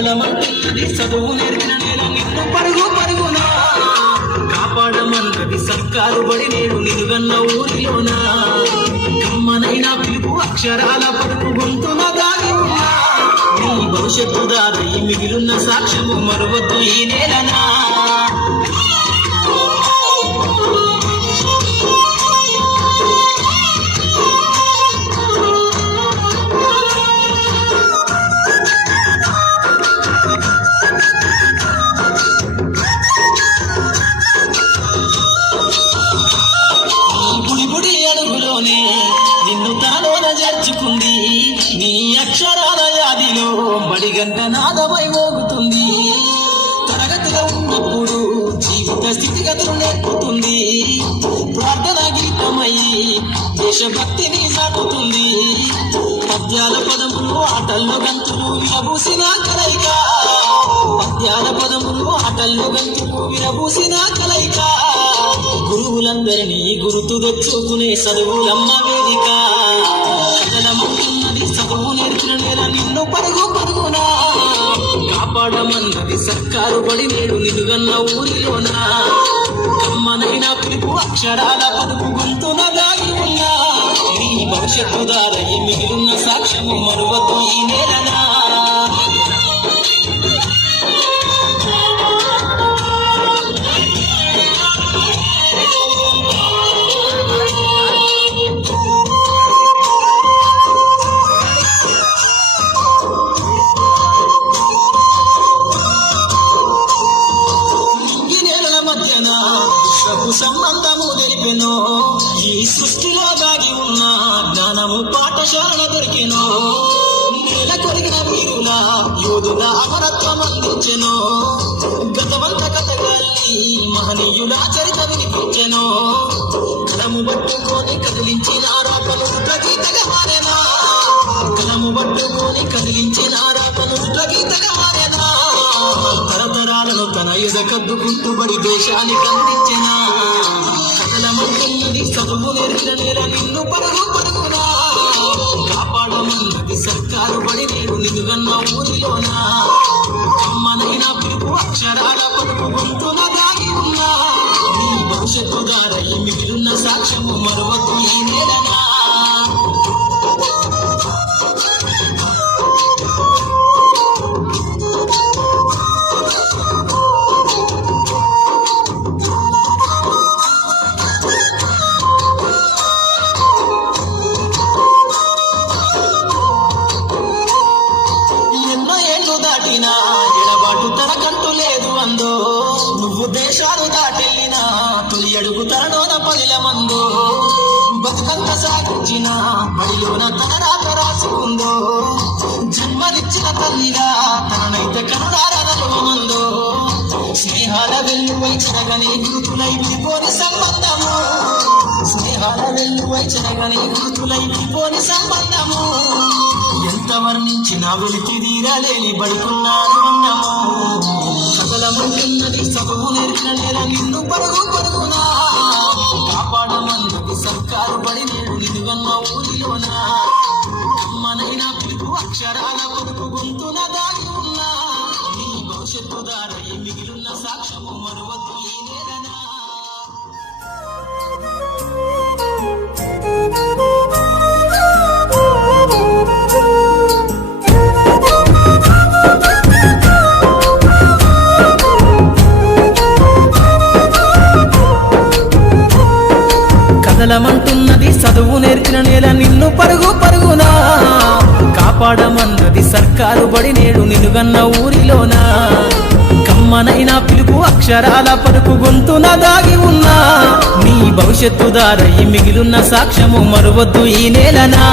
కదలమంటున్నది చదువు నేర్చిన నేల నిన్ను పరుగు పరుగునా కాపాడమన్నది సర్కారు బడి నేడు నిలుగన్న ఊరిలోనా కమ్మనైనా పిలుపు అక్షరాల పరుగు గొంతున దాగి ఉన్నా నీ భవిష్యత్తు దారి మిగిలిన సాక్ష్యము మరువద్దు ఈ నేలనా నిన్ను తనలోన చేర్చుకుంది నీ అక్షరాల యాదిలో బడిగంట నాదమై మోగుతుంది తరగతిలో ఉన్నప్పుడు జీవిత స్థితిగతులు నేర్పుతుంది ప్రార్థన గీతమయ్యి దేశభక్తిని సాగుతుంది పద్యాల పదములు ఆటల్లో గంతులు విరబూసిన కలయిక పద్యాల పదములు ఆటల్లో గంతులు విరబూసిన కలయిక గురువులందరినీ గుర్తు తెచ్చుకునే చదువులమ్మ వేదిక కదలమంటున్నది చదువు నేర్చిన నేల నిన్ను పరుగు పరుగునా కాపాడమన్నది సర్కారు బడి నేడు నిలుగన్న ఊరిలోనా కమ్మనైనా పిలుపు అక్షరాల పలుకు గొంతున దాగి ఉన్నా నీ భవిష్యత్తు దారయి మిగిలిన సాక్ష్యము మరువద్దు ఈ నేలనా సంబంధము తెలిపెనో ఈ సృష్టిలో దాగి ఉన్న జ్ఞానము పాఠశాల దొరికెనో నేల కొరిగిన వీరుల యోధుల అమరత్వం అందించెనో గతవంత కథగాల్ని మహనీయుల చరిత వినిపించెనో కలము పట్టుకొని కదిలించిన ఆరాపను గీతగా మారేనా కలము పట్టుకొని కదిలించిన ఆరాపను గీతగా మారేనా తరతరాలను తన ఎదకద్దుకుంటూ బడి దేశానికి అందించెనా కదలమంటున్నది చదువు నేర్చిన నేల నిన్ను పరుగు పరుగునా కాపాడమన్నది సర్కారు బడి నేడు నిలుగన్న ఊరిలోనా కమ్మనైనా పిలుపు అక్షరాల పలుకు గొంతున దాగి ఉన్నా నీ భవిష్యత్తు దారయి మిగిలిన సాక్ష్యము మరువద్దు ఈ నేలనా ఎడబాటు తనకంటూ లేదు అందో నువ్వు దేశాలు దాటెళ్ళినా తొలి అడుగు తనలోన పదిల మందో బతుకంత సాగించిన బడిలోన తన రాత రాసుకుందో జన్మనిచ్చిన తల్లిగా తననైతే కనురారనమందో స్నేహాల వెల్లువై చెరగని గురుతులై విడిపోని సంబంధము స్నేహాల వెల్లువై చెరగని గురుతులై విడిపోని సంబంధము ఎంత వర్ణించినా వెలికి తీరలేని బడుకున్నాను అన్నము సకలమంటున్నది చదువు నేర్చిన నేల నిన్ను పరుగు పరుగునా కాపాడమన్నది సర్కారు బడి నేడు నిలుగన్న ఊరిలోనా కమ్మనైనా పిలుపు అక్షరాల పలుకు గొంతున దాగి ఉన్నా నీ భవిష్యత్తు దారయి మిగిలిన సాక్ష్యము మరువద్దు ఈ నేలనా కదలమంటున్నది చదువు నేర్చిన నేల నిన్ను పరుగు పరుగునా కాపాడమన్నది సర్కారు బడి నేడు నిలుగన్న ఊరిలోనా కమ్మనైనా పిలుపు అక్షరాల పలుకు గొంతున దాగి ఉన్నా నీ భవిష్యత్తు దారయి మిగిలిన సాక్ష్యము మరువద్దు ఈ నేలనా